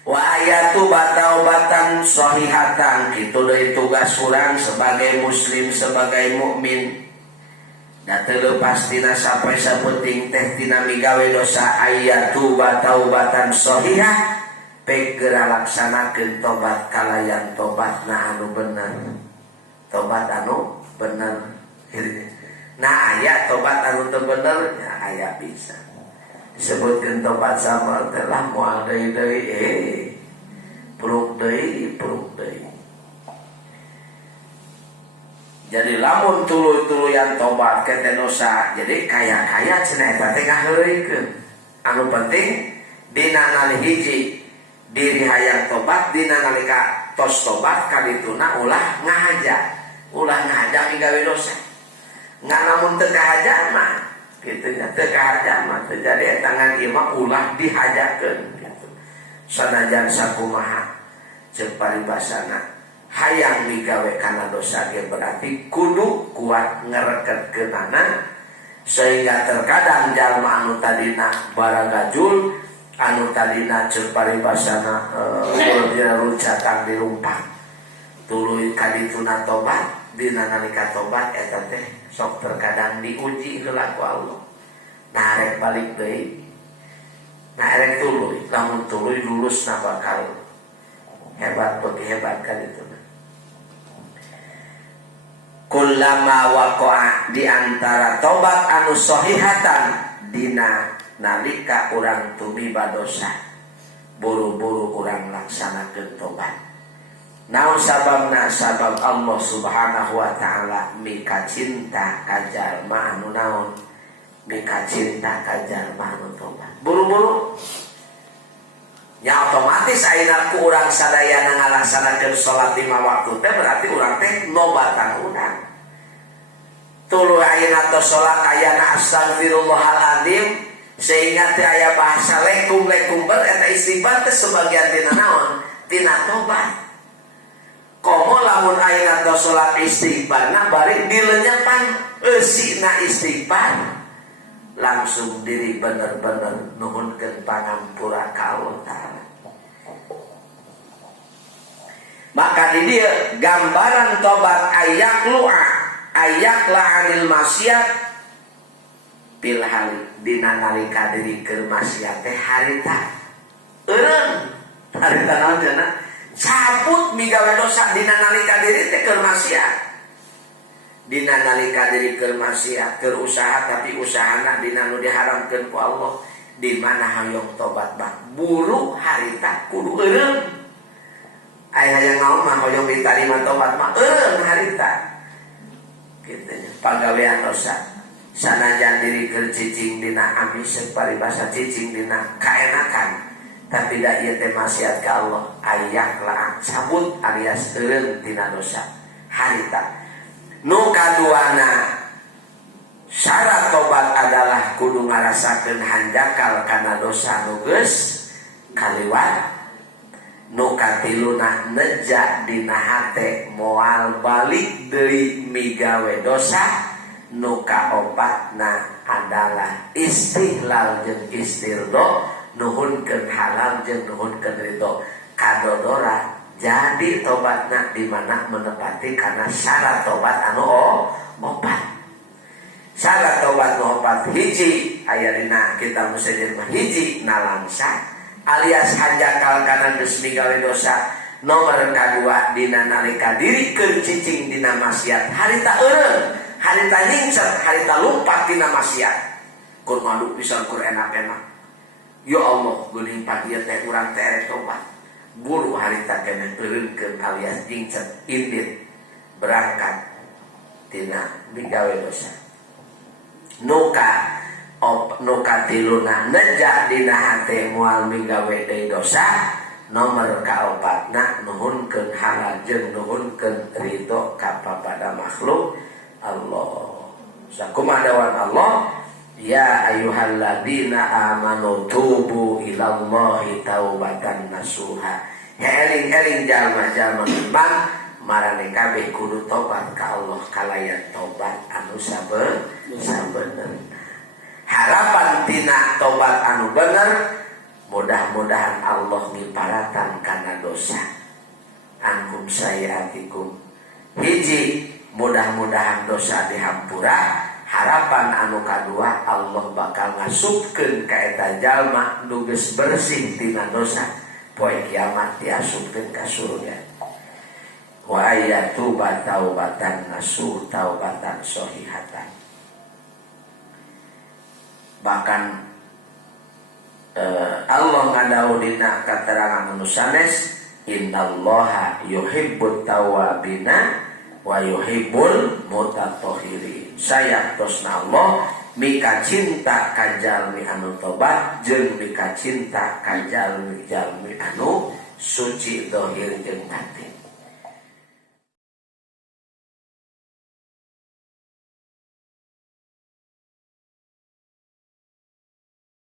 Wa ayatu bataubatan shahihatan, kitu deui tugas urang sebagai muslim, sebagai mukmin. Da teu leupas tina sampai sapenting teh tina migawe dosa ayatu bataubatan shahihah, pegera laksanakeun tobat kalayan tobatna anu bener. Tobat anu bener. Nah aya tobat anu teu bener, ya aya bisa. Disebutkeun tobat sama telah moal deui puruk deui. Jadi lamun tuluy-tuluyan tobat kete dosa, jadi kaya-kaya cenah eta teh ngaheureukeun. Anu penting dina nali hiji diri hayang tobat, dina nalika tos tobat kadituna ulah ngahaja migawe dosa. Ngan lamun teu kahaja mah kitu nya teu kahaja mah teu jadi tangan ieu mah ulah dihajakeun gitu. Sanajan sakumaha ceuk paribasana hayang migawe kana dosa ge berarti kudu kuat ngarekedkeunana, sehingga terkadang jalma anu tadina baragajul, anu tadina ceuk paribasana rucatan dirumpak tuluy kadituna tobat, dina nalika tobat eta teh sok terkadang diuji heula ku Allah. Nah rek balik deui. Nah rek tuluy, lamun tuluy lulusna bakal hebat bagi hebat kadituna. Kullama waqa'a, di antara tobat anu shahihatan dina nalika urang tumiba dosa, buru-buru urang laksanakeun tobat. Naon sababna? Sabab Allah Subhanahu wa taala mika cinta ka jalma anu naon? Mika cinta ka jalma anu tobat. Buru-buru. Ya otomatis ayeuna ku urang sadayana ngalaksanakeun salat 5 waktu teh berarti urang teh nobatan urang. Tuluy ayeuna tos salat ayana astagfirullahaladzim, sehingga teh aya bahasa lekum eta istighfar teh sebagian tina naon? Tina tobat. Komo lamun ayeuna tos salat istighfarna bari dilenyepan eusina istighfar, langsung diri bener-bener nuhunkeun pangampura ka Allah Ta'ala. Maka di dieu gambaran tobat ayakla anil maksiat pilhal dina nalika diri keur maksiat teh harita eureun harita naon cenah cabut migawe dosa dina nalika diri teh keur maksiat. Dina nalika diri keur maksiat keur usaha tapi usahana dina nu diharamkeun ku Allah, di mana hayong tobat bak buru harita kudu eureun. Aya yang naon mah hoyong ditarima tobat mah eureun harita. Kitu nya pagawean dosa. Sanajan diri keur cicing dina amis paribasa cicing dina kaenakan, tapi da ieu teh maksiat ka Allah, ayaklah cabut alias eureun tina dosa harita. Nu kaduana syarat tobat adalah kudu ngarasakeun hanjakal kana dosa nu geus kaliwat. Nu katiluna neja dina hate moal balik deui migawe dosa. Nu kaopatna adalah istihlal jeung istirdo, nuhunkeun halal jeung nuhunkeun ridho. Kadodora jadi tobatna di mana menepati karena syarat tobat anu opat. Syarat tobat nu opat hiji aya dina kitab muslim hiji nalangsa alias hanjakal kana geus migawe dosa. Nomor kadua dina nalika diri keur cicing dina maksiat harita eureun, harita nyingset, harita lumpat dina maksiat. Kur madu pisan kur enak-enak. Ya Allah, geuning padieu teh urang teh erek tobat. Buru harita keneh eureunkeun alias nyingset indit berangkat tina migawe dosa. Nuka tiluna neja dina hate moal migawe deui dosa. Nomor kaopatna nuhunkeun halal jeung nuhunkeun ridho ka pada makhluk Allah. Sakumaha dawan Allah, ya ayyuhalladzina amanu tubu ilallahi taubatan nasuha. Ya eling-eling jalma-jalma iman marane kabeh kudu tobat ka Allah kalayan tobat anu sabenerna. Harapan tina tobat anu bener mudah-mudahan Allah ngiparatan kana dosa angkum sayiatikum. Hiji, mudah-mudahan dosa dihampura. Harapan anu kadua, Allah bakal ngasupkeun ka eta jalma nu geus bersih tina dosa, poe kiamat diasupkeun ka surga. Wa ayatuba taubatan nasuh taubatan shahihatan. Bahkan Allah ngadaudina katerangan anu sanes, innallaha yuhibbut tawabina wa yuhibbul mutatahhirin. Sayatosna Allah mika cinta ka jalmi anu tobat jeung mika cinta ka jalmi anu suci dohir jeung batin.